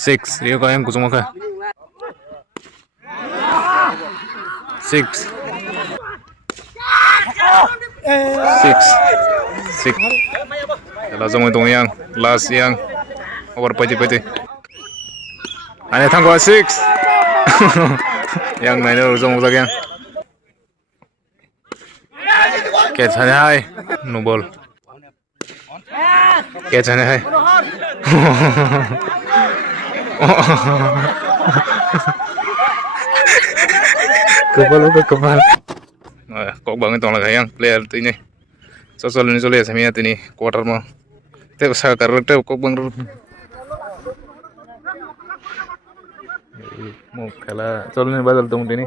6 Rio ko yang kusuma ka 6 6 langsung itu yang last yang over pati ane tanggo 6 yang main langsung usah yang catch hai no ball catch hai kepal kok banget tong laga yang player ini sosol ini sole samia ini quarter mau te usaha karete kok bang mau kala solne badal tung ini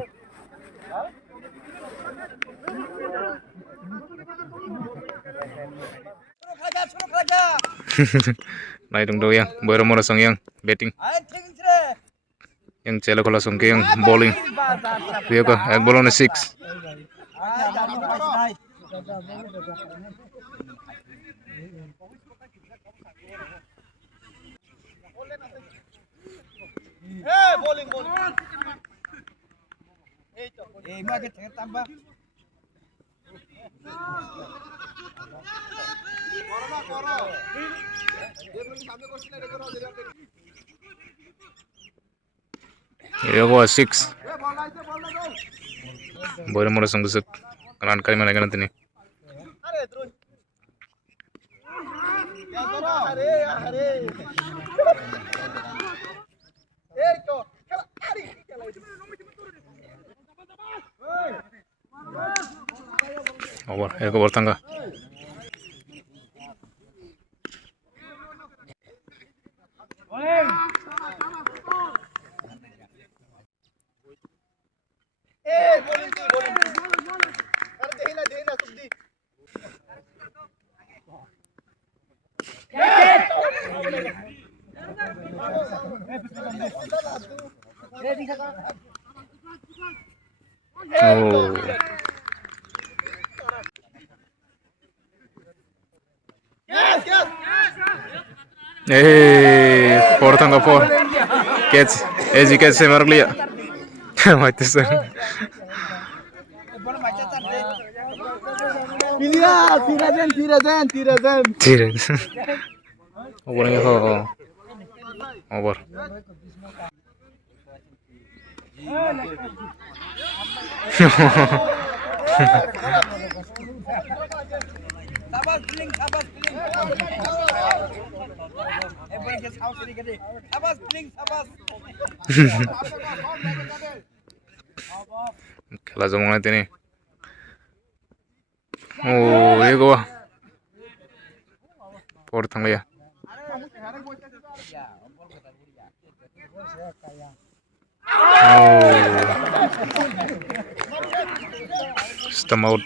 naik tung yang baru mau langsung yang betting yang celo kalau langsung ke yang bowling dia kok ek bolon 6 bowling mage tambah Iya gua 6 boleh mulai sungguh kanan kali mana kan nanti over ya ke tangga oh por tangga por catch easy catch se mar liya mati sir tiraden over ya ho over खेला जमाना तेने oh ये गवा por tangga ya oh stem out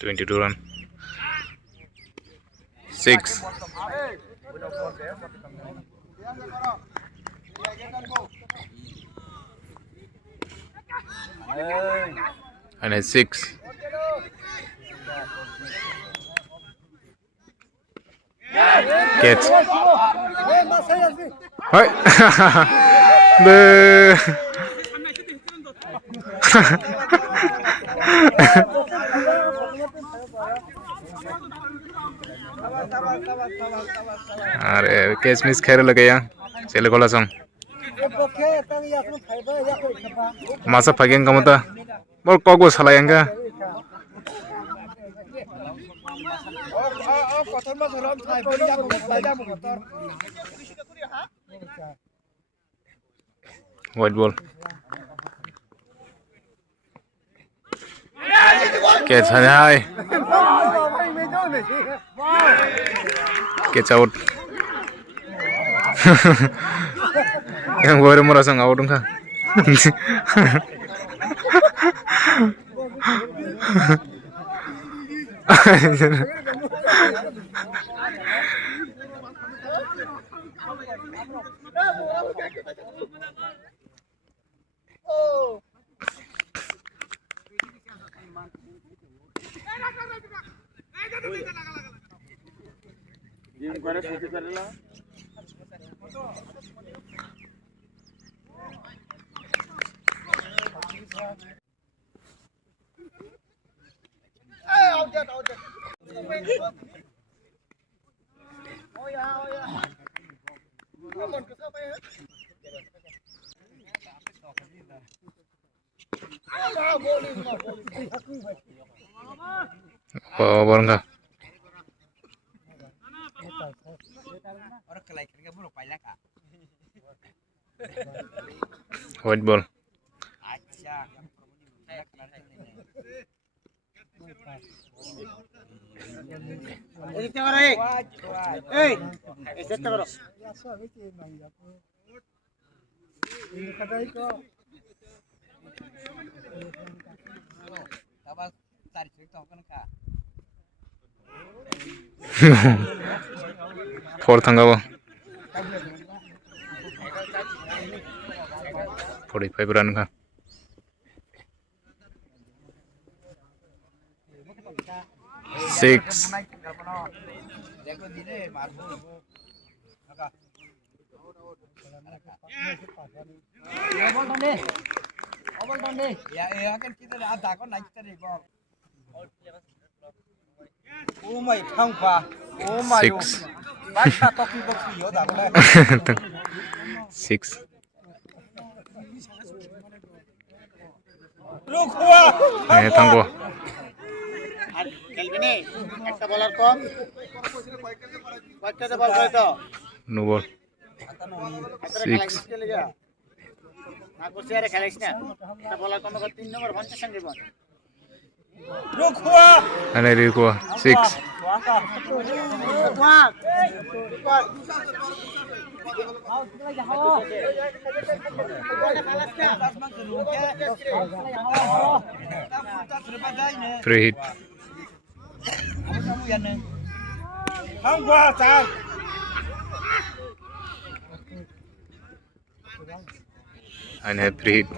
(22 run) 6 and it's 6 catch hai अरे catch miss Kher लगे या चले Cola सम मासा फागें कमता बोल कोगो सलायंगा white ball catch hai catch out yang baru merasa out enggak Over enggak? White ball. Fourth anggawa. 45 run ka. 6. Oh my thang pa. Oh my. 6. Basta talking box yo da bola. 6. Rukwa. Tanggo. খেলবি নে একটা বলার কম কয়টা বল করে তো No ball. 6. খেলে যা না করছিস আরে খেলাইস না একটা বলার কম করে 3 নম্বর 50 সঙ্গে বল রুখুয়া Ana Rico. 6. Free hit. Không qua sao? And have free hit.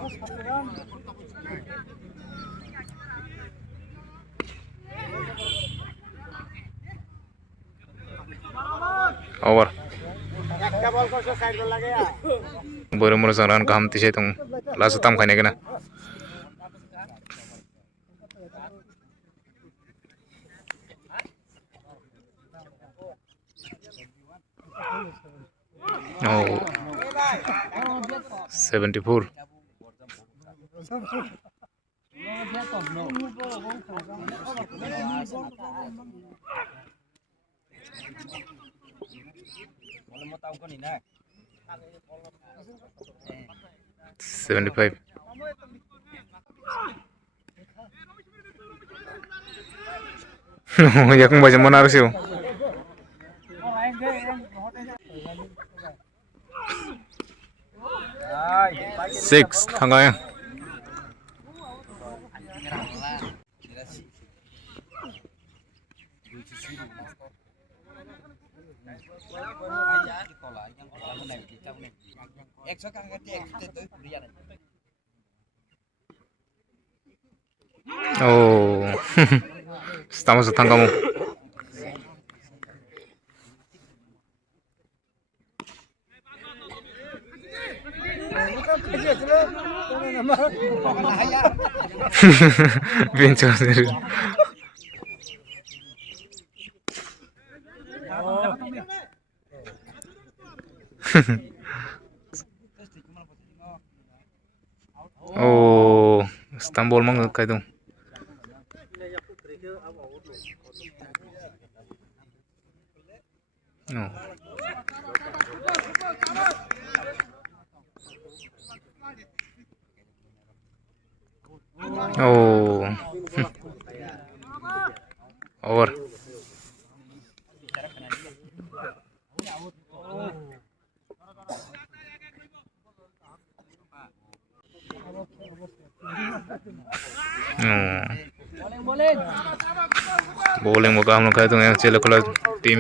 Over. একটা বল করছো সাইড বল লাগে Baru murus run kaham tisai tung. Lasu tam khaine kena. Oh. 74. Mau tahu kan ini? 75. Ya kung baca mana harus yuk. 6 tangga ya. Oh, estamos a tanggamu. Pincho sendiri. Oh, Istanbul mah kayak itu. Oh. Over. Bowling muka हम लोग कहते हैं चलो खुला team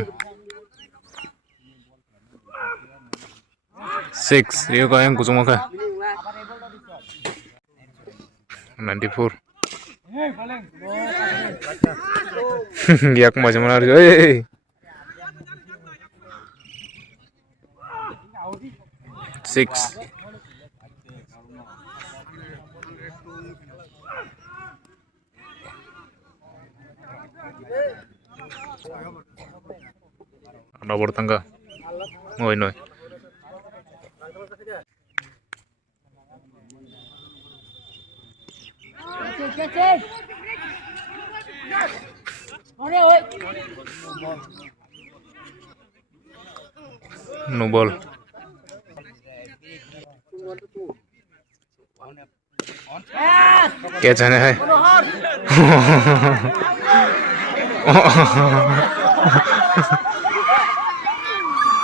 6 Rio ko yang kusuma ka 94 yak macam mana eh 6 nomor tangga ngoi noi no ball catch है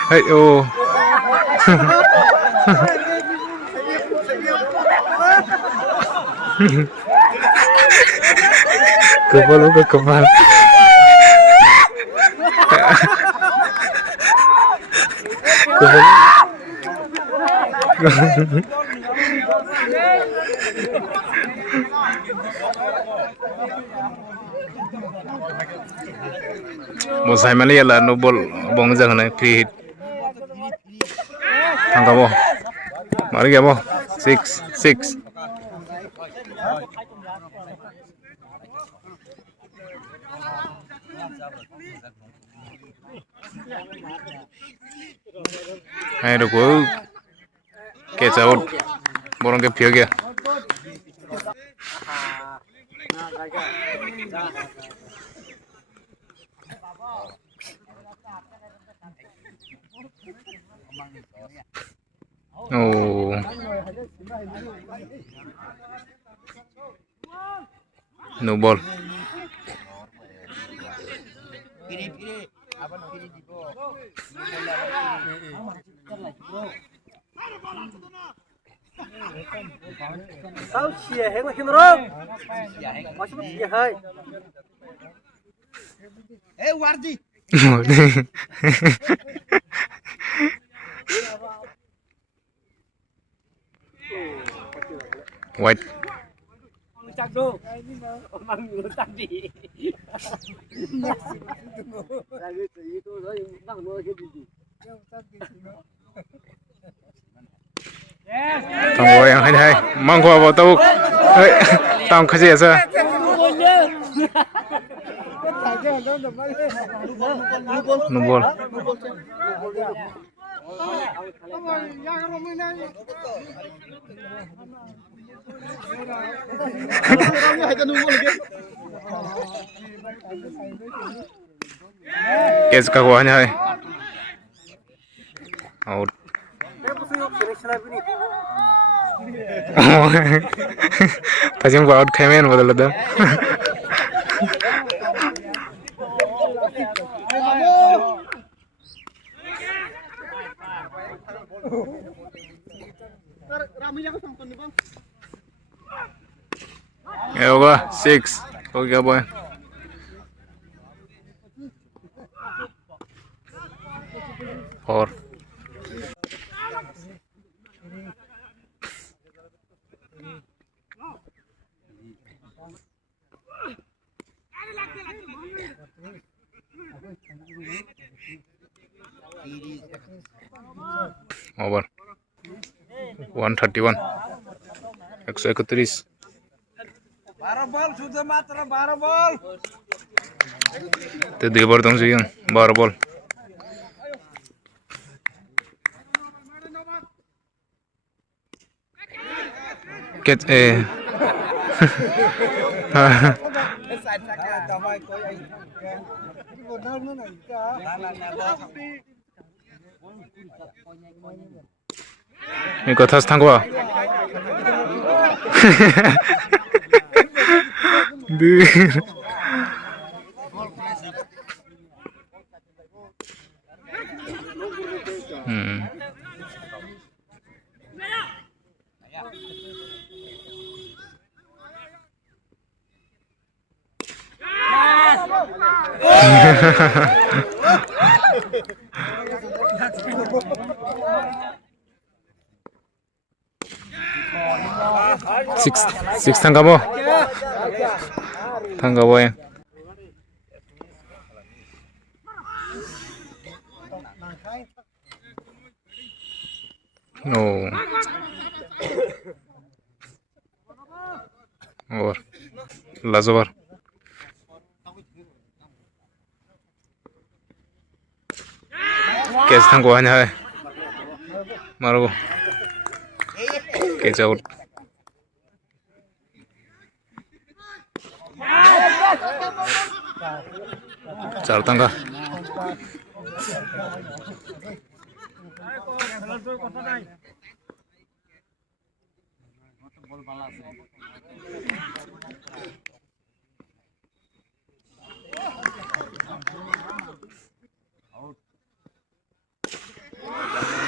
hey oh kepal ke kepal Musai mana ya lah no ball bong jangan naik free hit tangkap boh mari ya boh 6 hai được của catch out borong ke phía kia oh no ball sao xìa hết mà khi mà rong có chút xìa hơi ê Wardi white chắc đâu mang người tăng đi là cái gì tôi nói mang mua cái gì thằng ngồi yang hay mang qua vào tàu tao khai gì sao no ball catch kakuha niya out Pasang buat out kemen betul betul. Ya udah 6 oke boy 4 over 131 131 12 ball sudah matra 12 ball itu dia bertemu sih yang 12 ball catch ini kau tas tangguh Six tangkap yang. No. Over. Last over. Catch tangguhannya hai. Maru. Catch out. Char tangga.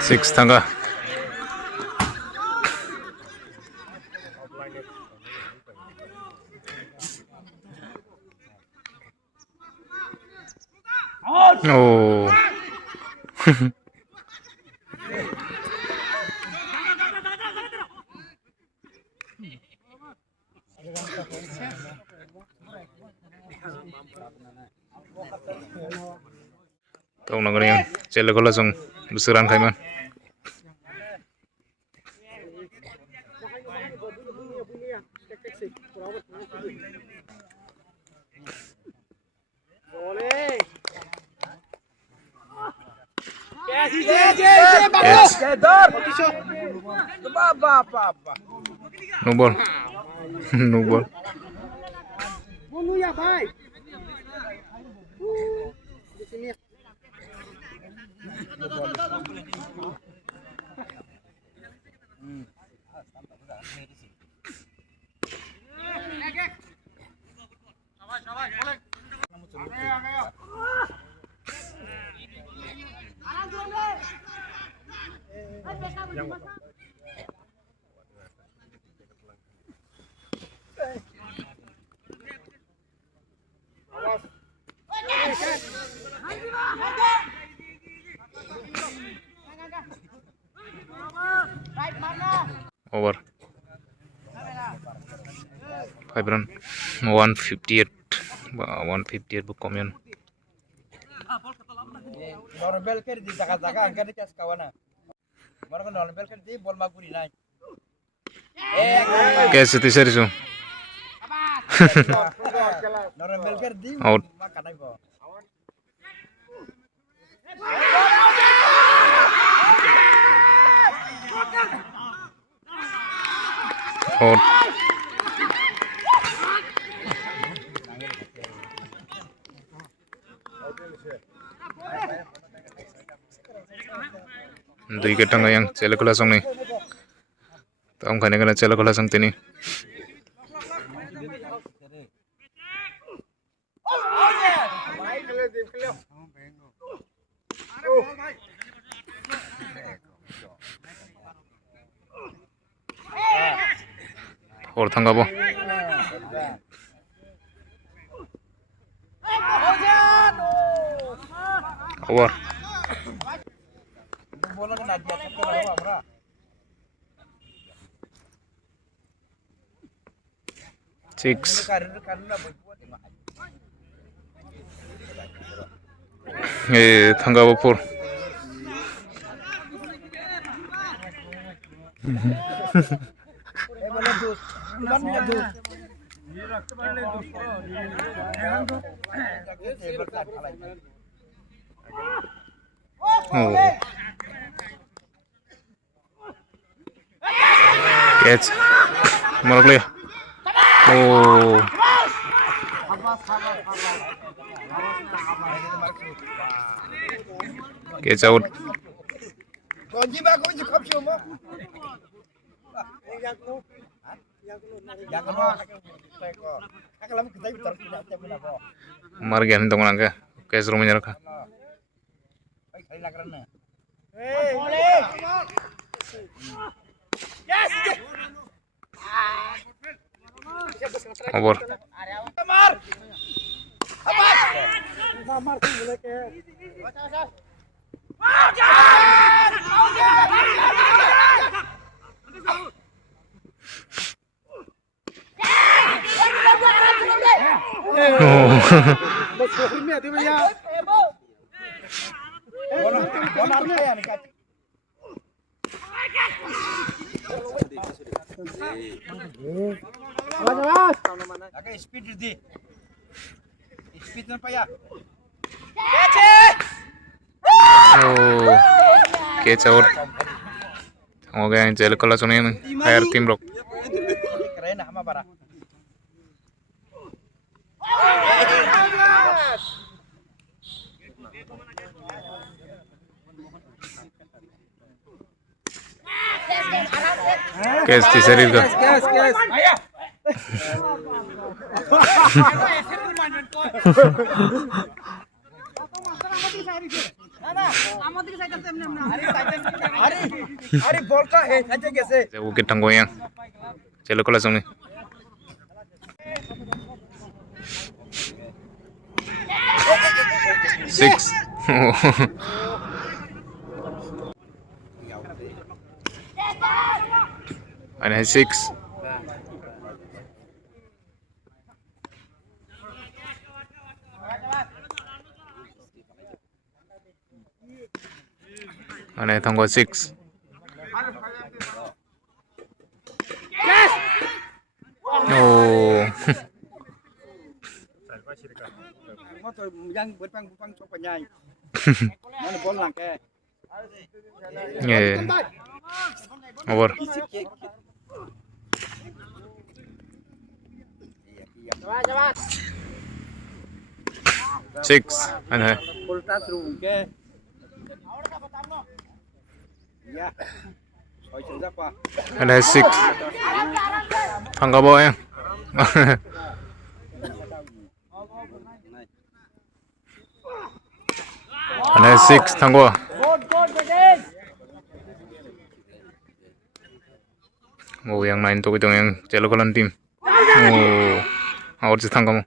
Six tangga. Oh. Tong nang yang cele ko lasong beseran kaiman. No ball. No ball. Over. 5 run. 158. 158 bu komen. Normal कर दी जगह अंकर क्या सकावना मरो को normal कर the ball मागुरी ना Catch itu serius. normal कर दी Out. माकानाय बो Out. Dui ketang yang cele ko lasong ni. Taong kane kana cele ko lasong tini. Or tangga bo. Over. बोला ना दिया सबको रहो हमरा 6. Tangga bo 4. Oh. Catch. Mark le. Oh. Catch out. Margian itu mana ke? Catch rumahnya raka. Over. छोड़ में आती भैया स्पीड दी स्पीड में भैया कैच आउट हो गया जेल कला सुने फायर टीम लोग keren sama para ケースティセリルが अरे बॉल का है कैसे वो कितना गोया चलो कला सुने 6 and has 6 and I think was 6 oh yang buat pang coba nyai mana bol lang ke yeah over 6 and ultra seru ke ya soi chân ra qua and has 6 thằng có boy and has 6 thằng có oh yang main tuh itu yang celo kolan tim oh awal sih thằng kamu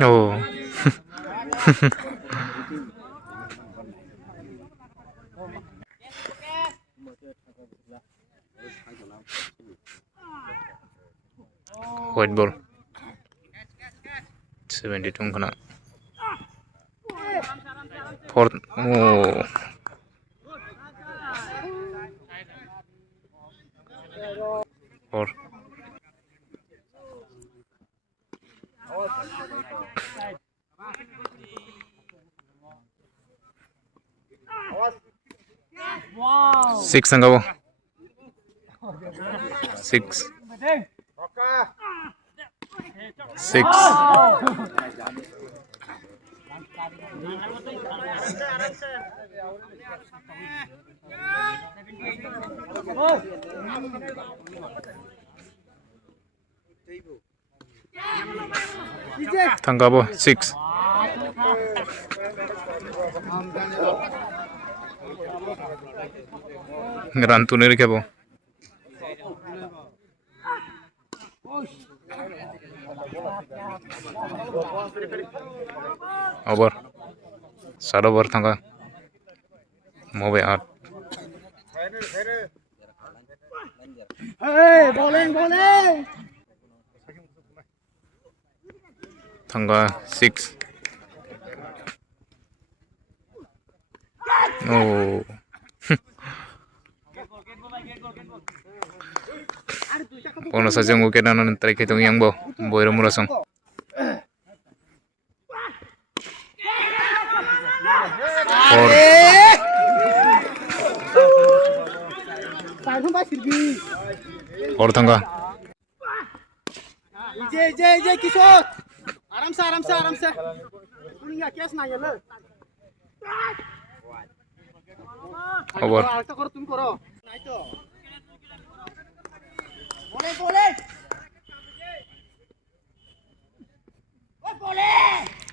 oh white ball 72 kena 4 oh 4 6 ang gawo 6 tangga bo 6 ngerantu nih kebo over 7 over tangga mau be 8 hey bowling tangga 6 oh Pono saja mungkin anak tarik hitung yang bo boy murasong और tangga जे किशोर आराम से दुनिया case ना ये over आलका करो तुम करो नहीं तो बोले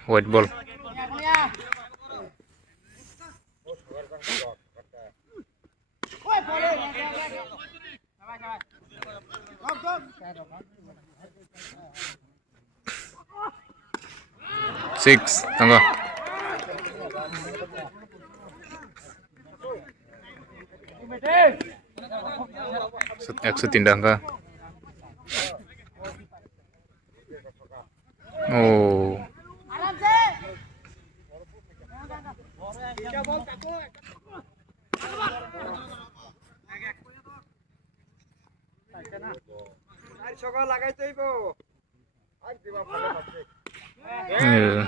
white ball six tangga 103 angka. Oh. Yeah.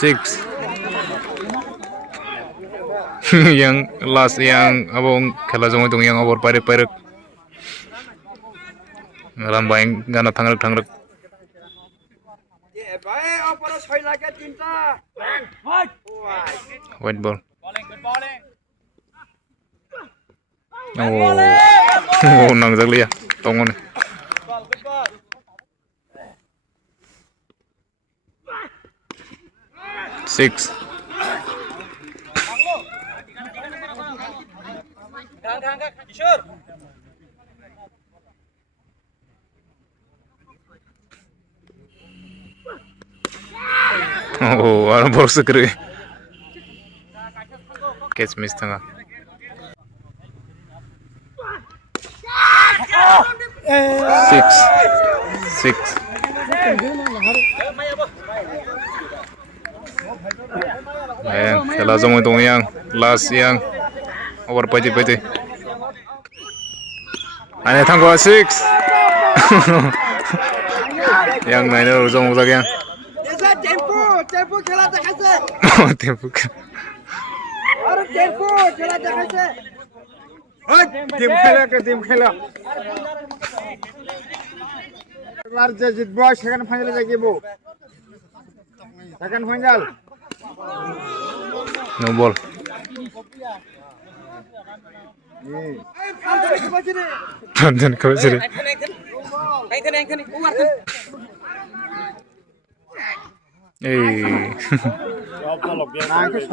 6. Yang last yang abong khela jong dong yang abor pare pare rambaing gana thangrek white ball. Oh nang jagli ya tongon 6. Oh, orang baru sekali. Catch miss tengah. 6. Kalau zaman itu yang last yang over pati. Ane tangguh 6. Yang mainnya orang uzak yang. Tempo খেলা দেখাইছে tempo আরে tempo খেলা দেখাইছে ওই team খেলা এবার যে জিতবো সেকেন্ড ফাইনালে যাইব second final no ball Pandan kau sini.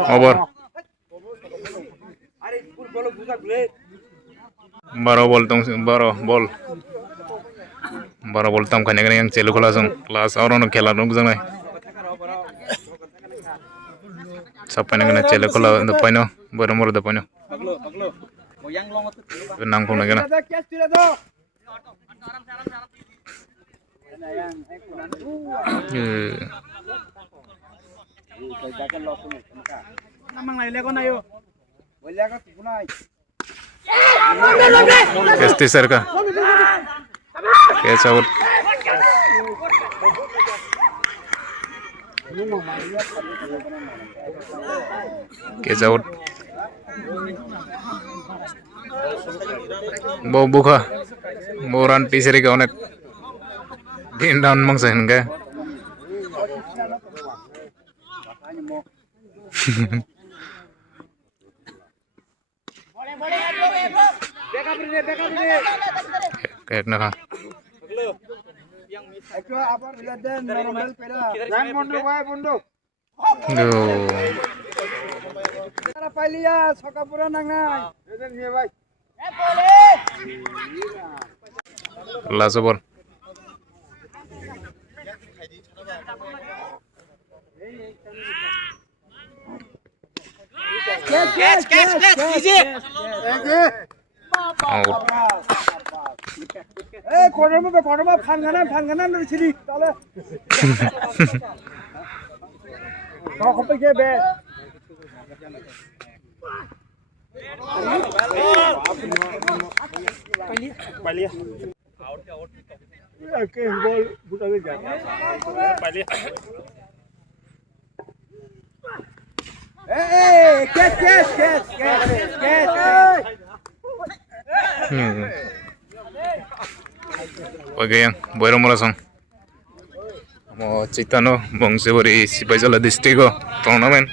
Over. Baro bol tong baro bol tam kanya yang celu kelas orang nak khela nung jangai. Siapa yang kena celu kelas untuk paino, baro moro untuk paino. Nang pun lagi na. Este cerca. Catch out. Catch out. Bau buka. Moran pisiri ka onek. Din down mangsahin ka. Kayak nak. Last ball. Catch, easy. Out. corner ma fan ganan no chili tale ko ko pe be pali out ke ball buta ke ja pali catch Oke yang baru merasong mau cita no bangsa beri si Baisala distriko tournament